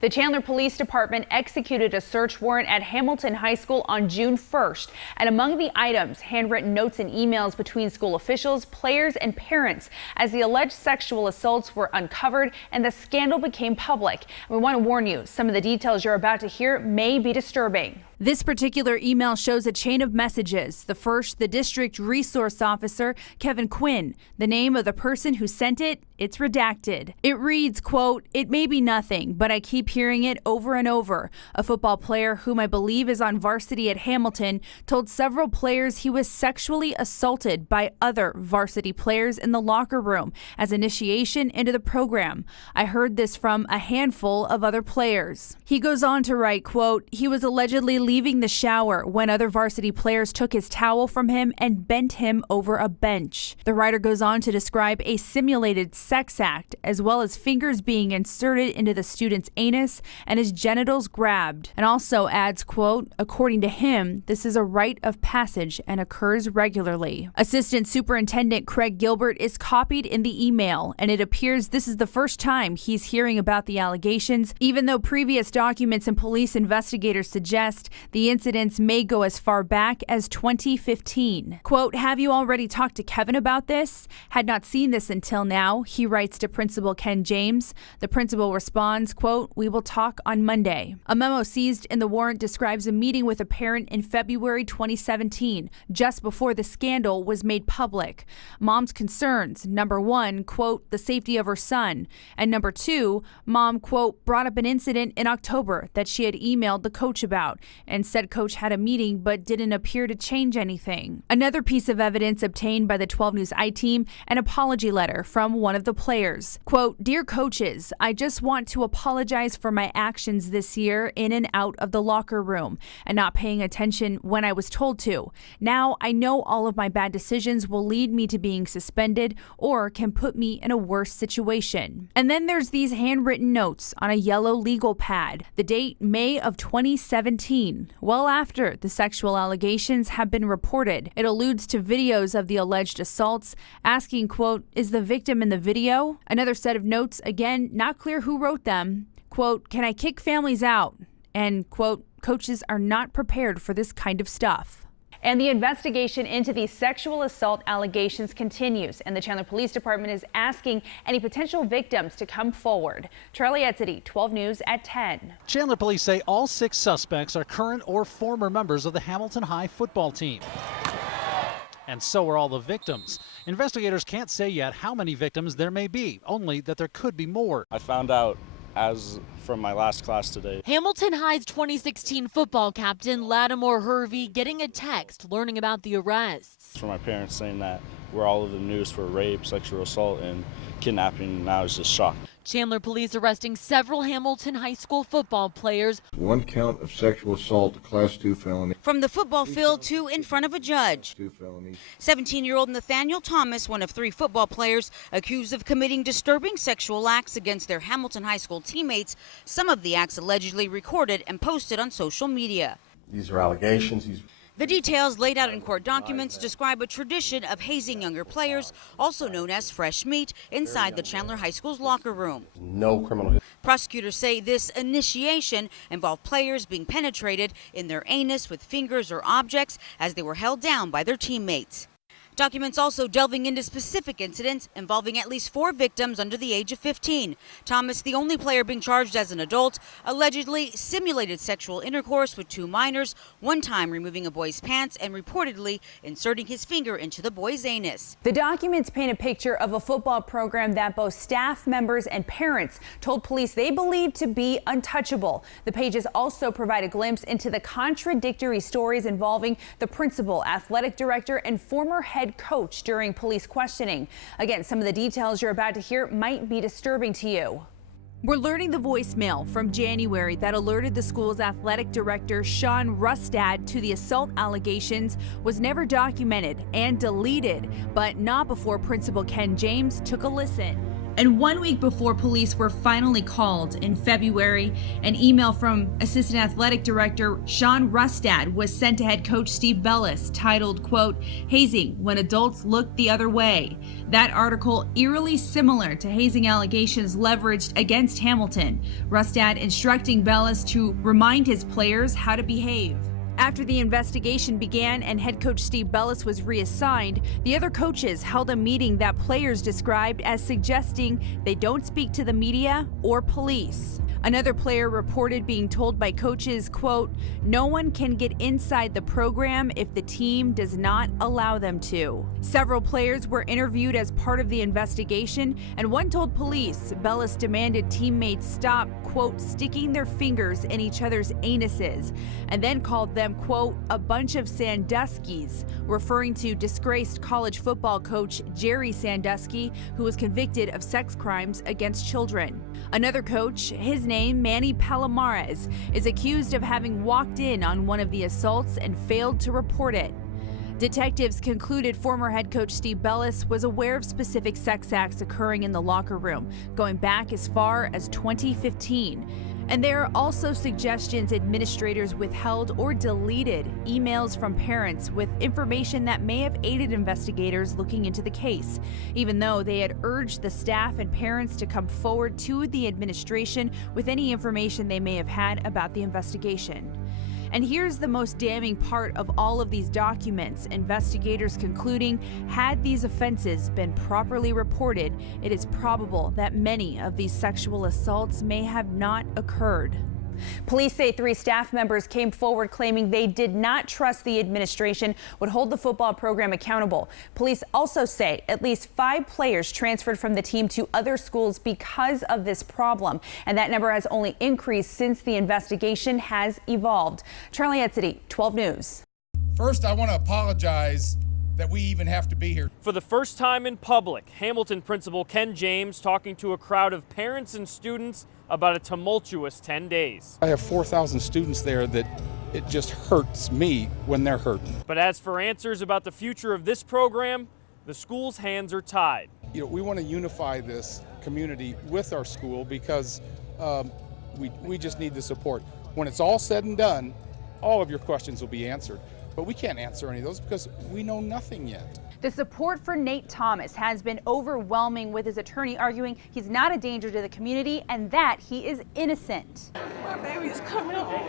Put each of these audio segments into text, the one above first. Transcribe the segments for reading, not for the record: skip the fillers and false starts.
The Chandler Police Department executed a search warrant at Hamilton High School on June 1st. And among the items, handwritten notes and emails between school officials, players, and parents as the alleged sexual assaults were uncovered and the scandal became public. And we want to warn you, some of the details you're about to hear may be disturbing. This particular email shows a chain of messages. The first, the district resource officer, Kevin Quinn. The name of the person who sent it, it's redacted. It reads, quote, "It may be nothing, but I keep hearing it over and over. A football player whom I believe is on varsity at Hamilton told several players he was sexually assaulted by other varsity players in the locker room as initiation into the program. I heard this from a handful of other players." He goes on to write, quote, "He was allegedly leaving the shower when other varsity players took his towel from him and bent him over a bench." The writer goes on to describe a simulated sex act, as well as fingers being inserted into the student's anus and his genitals grabbed, and also adds, quote, "According to him, this is a rite of passage and occurs regularly." Assistant Superintendent Craig Gilbert is copied in the email, and it appears this is the first time he's hearing about the allegations, even though previous documents and police investigators suggest the incidents may go as far back as 2015. Quote, "Have you already talked to Kevin about this? Had not seen this until now," he writes to Principal Ken James. The principal responds, quote, "We will talk on Monday." A memo seized in the warrant describes a meeting with a parent in February 2017, just before the scandal was made public. Mom's concerns, number one, quote, the safety of her son, and number two, mom, quote, brought up an incident in October that she had emailed the coach about, and said coach had a meeting but didn't appear to change anything. Another piece of evidence obtained by the 12 News I-team, an apology letter from one of the players. Quote, "Dear coaches, I just want to apologize for my actions this year in and out of the locker room and not paying attention when I was told to. Now I know all of my bad decisions will lead me to being suspended or can put me in a worse situation." And then there's these handwritten notes on a yellow legal pad. The date, May of 2017, well after the sexual allegations have been reported. It alludes to videos of the alleged assaults, asking, quote, "Is the victim in the video?" Another set of notes, again, not clear who wrote them. Quote, "Can I kick families out?" And, quote, "Coaches are not prepared for this kind of stuff." And the investigation into these sexual assault allegations continues, and the Chandler Police Department is asking any potential victims to come forward. Charlie Etzedy, 12 News at 10. Chandler police say all 6 suspects are current or former members of the Hamilton High football team. And so are all the victims. Investigators can't say yet how many victims there may be, only that there could be more. I found out as from my last class today. Hamilton High's 2016 football captain Lattimore Hervey getting a text learning about the arrests. From my parents saying that we're all over the news for rape, sexual assault, and kidnapping, and I was just shocked. Chandler police arresting several Hamilton High School football players. 1 count of sexual assault, class 2 felony. From the football field to in front of a judge. 2 felonies. 17-year-old Nathaniel Thomas, one of 3 football players accused of committing disturbing sexual acts against their Hamilton High School teammates. Some of the acts allegedly recorded and posted on social media. These are allegations. The details laid out in court documents describe a tradition of hazing younger players, also known as fresh meat, inside the Chandler High School's locker room. No criminal history. Prosecutors say this initiation involved players being penetrated in their anus with fingers or objects as they were held down by their teammates. Documents also delving into specific incidents involving at least 4 victims under the age of 15. Thomas, the only player being charged as an adult, allegedly simulated sexual intercourse with 2 minors, one time removing a boy's pants and reportedly inserting his finger into the boy's anus. The documents paint a picture of a football program that both staff members and parents told police they believed to be untouchable. The pages also provide a glimpse into the contradictory stories involving the principal, athletic director, and former head coach during police questioning. Again, some of the details you're about to hear might be disturbing to you. We're learning the voicemail from January that alerted the school's athletic director, Sean Rustad, to the assault allegations was never documented and deleted, but not before Principal Ken James took a listen. And 1 week before police were finally called in February, an email from Assistant Athletic Director Sean Rustad was sent to head coach Steve Bellis titled, quote, "Hazing when adults look the other way." That article eerily similar to hazing allegations leveraged against Hamilton. Rustad instructing Bellis to remind his players how to behave. After the investigation began and head coach Steve Bellis was reassigned, the other coaches held a meeting that players described as suggesting they don't speak to the media or police. Another player reported being told by coaches, quote, "No one can get inside the program if the team does not allow them to." Several players were interviewed as part of the investigation, and one told police Bellis demanded teammates stop, quote, "sticking their fingers in each other's anuses," and then called them, quote, "a bunch of Sandusky's," referring to disgraced college football coach Jerry Sandusky, who was convicted of sex crimes against children. Another coach, his name Manny Palomares, is accused of having walked in on one of the assaults and failed to report it. Detectives concluded former head coach Steve Bellis was aware of specific sex acts occurring in the locker room, going back as far as 2015. And there are also suggestions administrators withheld or deleted emails from parents with information that may have aided investigators looking into the case, even though they had urged the staff and parents to come forward to the administration with any information they may have had about the investigation. And here's the most damning part of all of these documents. Investigators concluding, had these offenses been properly reported, it is probable that many of these sexual assaults may have not occurred. Police say 3 staff members came forward claiming they did not trust the administration would hold the football program accountable. Police also say at least 5 players transferred from the team to other schools because of this problem, and that number has only increased since the investigation has evolved. Charlie Edsity, 12 News. First, I want to apologize that we even have to be here. For the first time in public, Hamilton principal Ken James talking to a crowd of parents and students about a tumultuous 10 days. I have 4,000 students there that it just hurts me when they're hurting. But as for answers about the future of this program, the school's hands are tied. You know, we want to unify this community with our school because we just need the support. When it's all said and done, all of your questions will be answered. But we can't answer any of those because we know nothing yet. The support for Nate Thomas has been overwhelming, with his attorney arguing he's not a danger to the community and that he is innocent. My baby's coming home.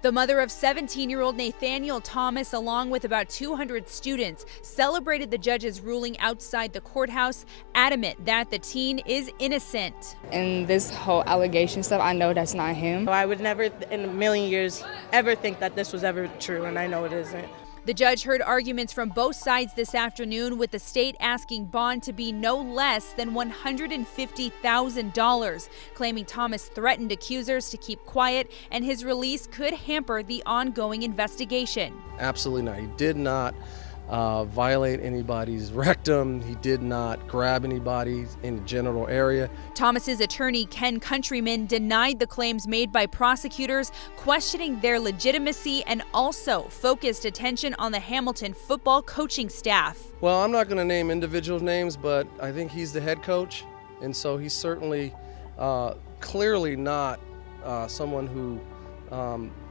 The mother of 17-year-old Nathaniel Thomas, along with about 200 students, celebrated the judge's ruling outside the courthouse, adamant that the teen is innocent. And this whole allegation stuff, I know that's not him. I would never in a million years ever think that this was ever true, and I know it isn't. The judge heard arguments from both sides this afternoon, with the state asking bond to be no less than $150,000, claiming Thomas threatened accusers to keep quiet and his release could hamper the ongoing investigation. Absolutely not. He did not violate anybody's rectum. He did not grab anybody in the genital area. Thomas's attorney, Ken Countryman, denied the claims made by prosecutors, questioning their legitimacy, and also focused attention on the Hamilton football coaching staff. Well, I'm not going to name individual names, but I think he's the head coach, and so he's certainly clearly not someone who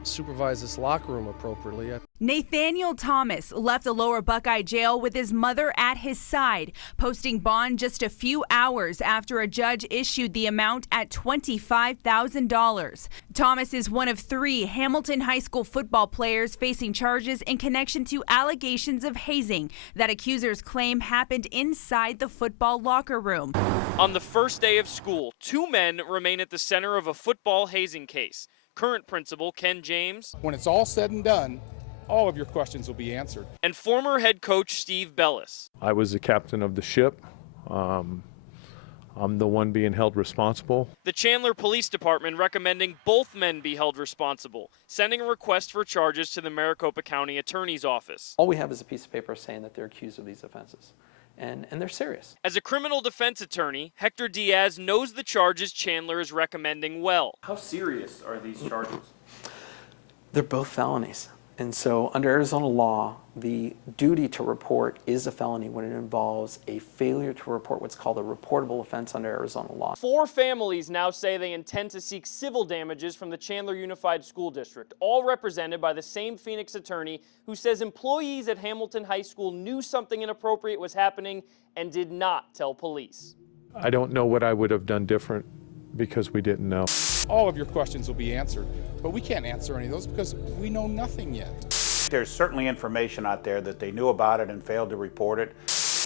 supervise this locker room appropriately. Nathaniel Thomas left the Lower Buckeye jail with his mother at his side, posting bond just a few hours after a judge issued the amount at $25,000. Thomas is one of 3 Hamilton High School football players facing charges in connection to allegations of hazing that accusers claim happened inside the football locker room. On the first day of school, 2 men remain at the center of a football hazing case. Current principal Ken James. When it's all said and done, all of your questions will be answered. And former head coach Steve Bellis. I was the captain of the ship. I'm the one being held responsible. The Chandler Police Department recommending both men be held responsible, sending a request for charges to the Maricopa County Attorney's Office. All we have is a piece of paper saying that they're accused of these offenses. And they're serious. As a criminal defense attorney, Hector Diaz knows the charges Chandler is recommending well. How serious are these charges? They're both felonies. And so under Arizona law, the duty to report is a felony when it involves a failure to report what's called a reportable offense under Arizona law. 4 families now say they intend to seek civil damages from the Chandler Unified School District, all represented by the same Phoenix attorney who says employees at Hamilton High School knew something inappropriate was happening and did not tell police. I don't know what I would have done different because we didn't know. All of your questions will be answered, but we can't answer any of those because we know nothing yet. There's certainly information out there that they knew about it and failed to report it,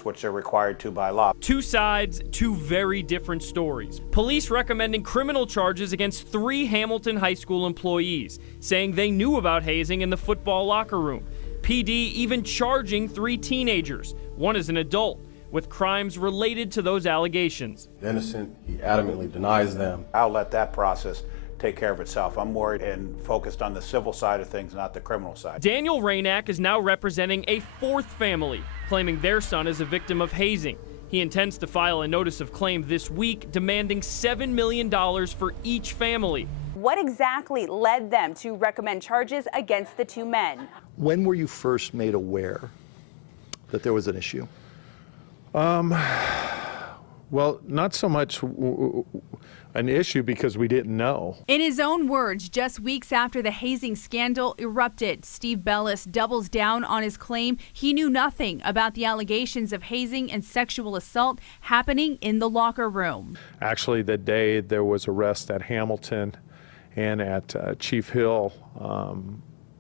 which they're required to by law. 2 sides, 2 very different stories. Police recommending criminal charges against 3 Hamilton High School employees, saying they knew about hazing in the football locker room. PD even charging 3 teenagers, one is an adult, with crimes related to those allegations. Innocent, he adamantly denies them. I'll let that process take care of itself. I'm worried and focused on the civil side of things, not the criminal side. Daniel Rainak is now representing a 4th family, claiming their son is a victim of hazing. He intends to file a notice of claim this week, demanding $7 million for each family. What exactly led them to recommend charges against the 2 men? When were you first made aware that there was an issue? Well, not so much an issue because we didn't know. In his own words, just weeks after the hazing scandal erupted, Steve Bellis doubles down on his claim he knew nothing about the allegations of hazing and sexual assault happening in the locker room. Actually, the day there was arrest at Hamilton and at Chief Hill,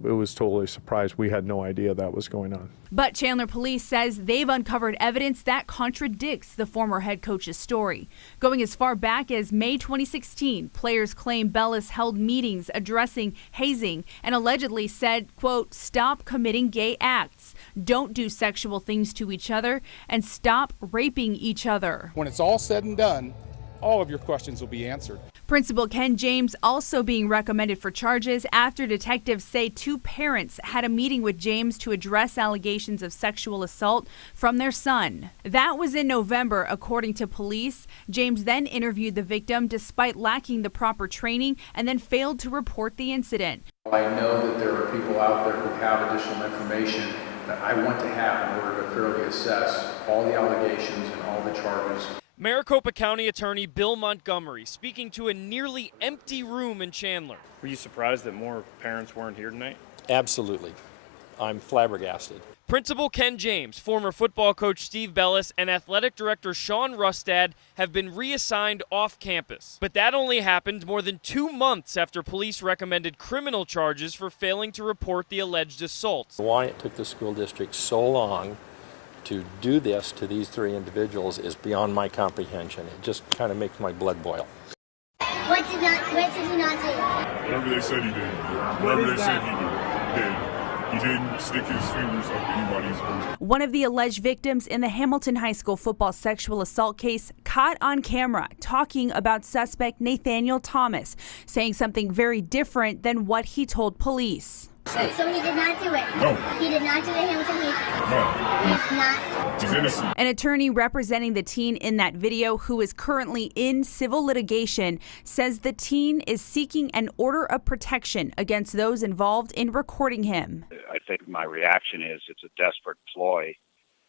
it was totally surprised. We had no idea that was going on. But Chandler Police says they've uncovered evidence that contradicts the former head coach's story. Going as far back as May 2016, players claim Bellis held meetings addressing hazing and allegedly said, quote, stop committing gay acts, don't do sexual things to each other, and stop raping each other. When it's all said and done, all of your questions will be answered. Principal Ken James also being recommended for charges after detectives say 2 parents had a meeting with James to address allegations of sexual assault from their son. That was in November, according to police. James then interviewed the victim despite lacking the proper training and then failed to report the incident. I know that there are people out there who have additional information that I want to have in order to fairly assess all the allegations and all the charges. Maricopa County Attorney Bill Montgomery speaking to a nearly empty room in Chandler. Were you surprised that more parents weren't here tonight? Absolutely. I'm flabbergasted. Principal Ken James, former football coach Steve Bellis, and athletic director Sean Rustad have been reassigned off campus. But that only happened more than 2 months after police recommended criminal charges for failing to report the alleged assaults. Why it took the school district so long to do this to these 3 individuals is beyond my comprehension. It just kind of makes my blood boil. What did he not do? Whatever they said he did. Whatever they said he did. He didn't stick his fingers up anybody's booty. One of the alleged victims in the Hamilton High School football sexual assault case caught on camera talking about suspect Nathaniel Thomas, saying something very different than what he told police. So he did not do it? No. He did not do the Hamilton Hazing? No. He's not? He's innocent. An attorney representing the teen in that video, who is currently in civil litigation, says the teen is seeking an order of protection against those involved in recording him. I think my reaction is it's a desperate ploy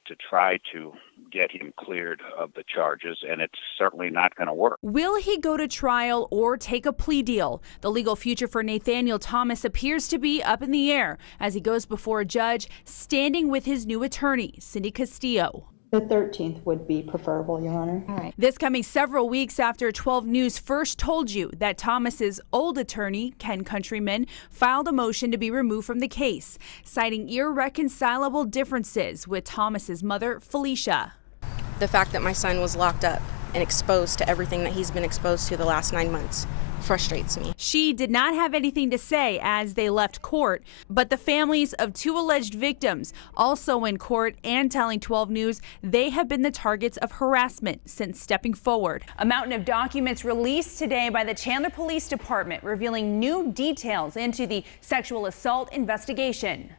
to try to get him cleared of the charges, and it's certainly not going to work. Will he go to trial or take a plea deal? The legal future for Nathaniel Thomas appears to be up in the air as he goes before a judge, standing with his new attorney, Cindy Castillo. The 13th would be preferable, Your Honor. All right. This coming several weeks after 12 News first told you that Thomas's old attorney, Ken Countryman, filed a motion to be removed from the case, citing irreconcilable differences with Thomas's mother, Felicia. The fact that my son was locked up and exposed to everything that he's been exposed to the last 9 months frustrates me. She did not have anything to say as they left court, but the families of 2 alleged victims also in court and telling 12 News they have been the targets of harassment since stepping forward. A mountain of documents released today by the Chandler Police Department revealing new details into the sexual assault investigation.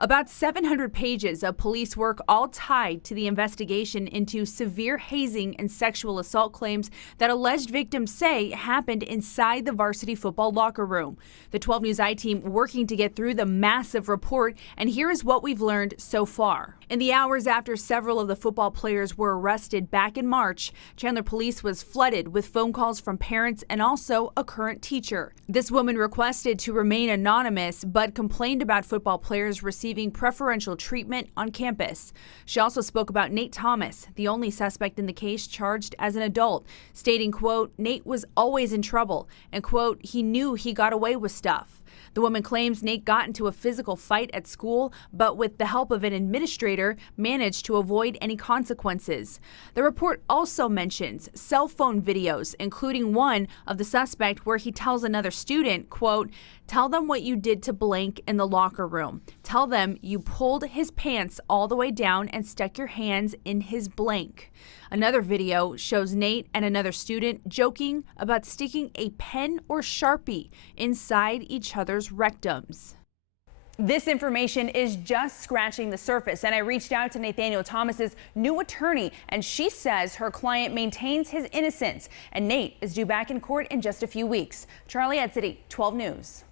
About 700 pages of police work, all tied to the investigation into severe hazing and sexual assault claims that alleged victims say happened inside the varsity football locker room. The 12 News I-team working to get through the massive report, and here is what we've learned so far. In the hours after several of the football players were arrested back in March, Chandler Police was flooded with phone calls from parents and also a current teacher. This woman requested to remain anonymous, but complained about football players receiving preferential treatment on campus. She also spoke about Nate Thomas, the only suspect in the case charged as an adult, stating, quote, Nate was always in trouble, and, quote, he knew he got away with stuff. The woman claims Nate got into a physical fight at school, but with the help of an administrator, managed to avoid any consequences. The report also mentions cell phone videos, including one of the suspect where he tells another student, quote, tell them what you did to blank in the locker room. Tell them you pulled his pants all the way down and stuck your hands in his blank. Another video shows Nate and another student joking about sticking a pen or Sharpie inside each other's rectums. This information is just scratching the surface, and I reached out to Nathaniel Thomas's new attorney, and she says her client maintains his innocence, and Nate is due back in court in just a few weeks. Charlie at City 12 News.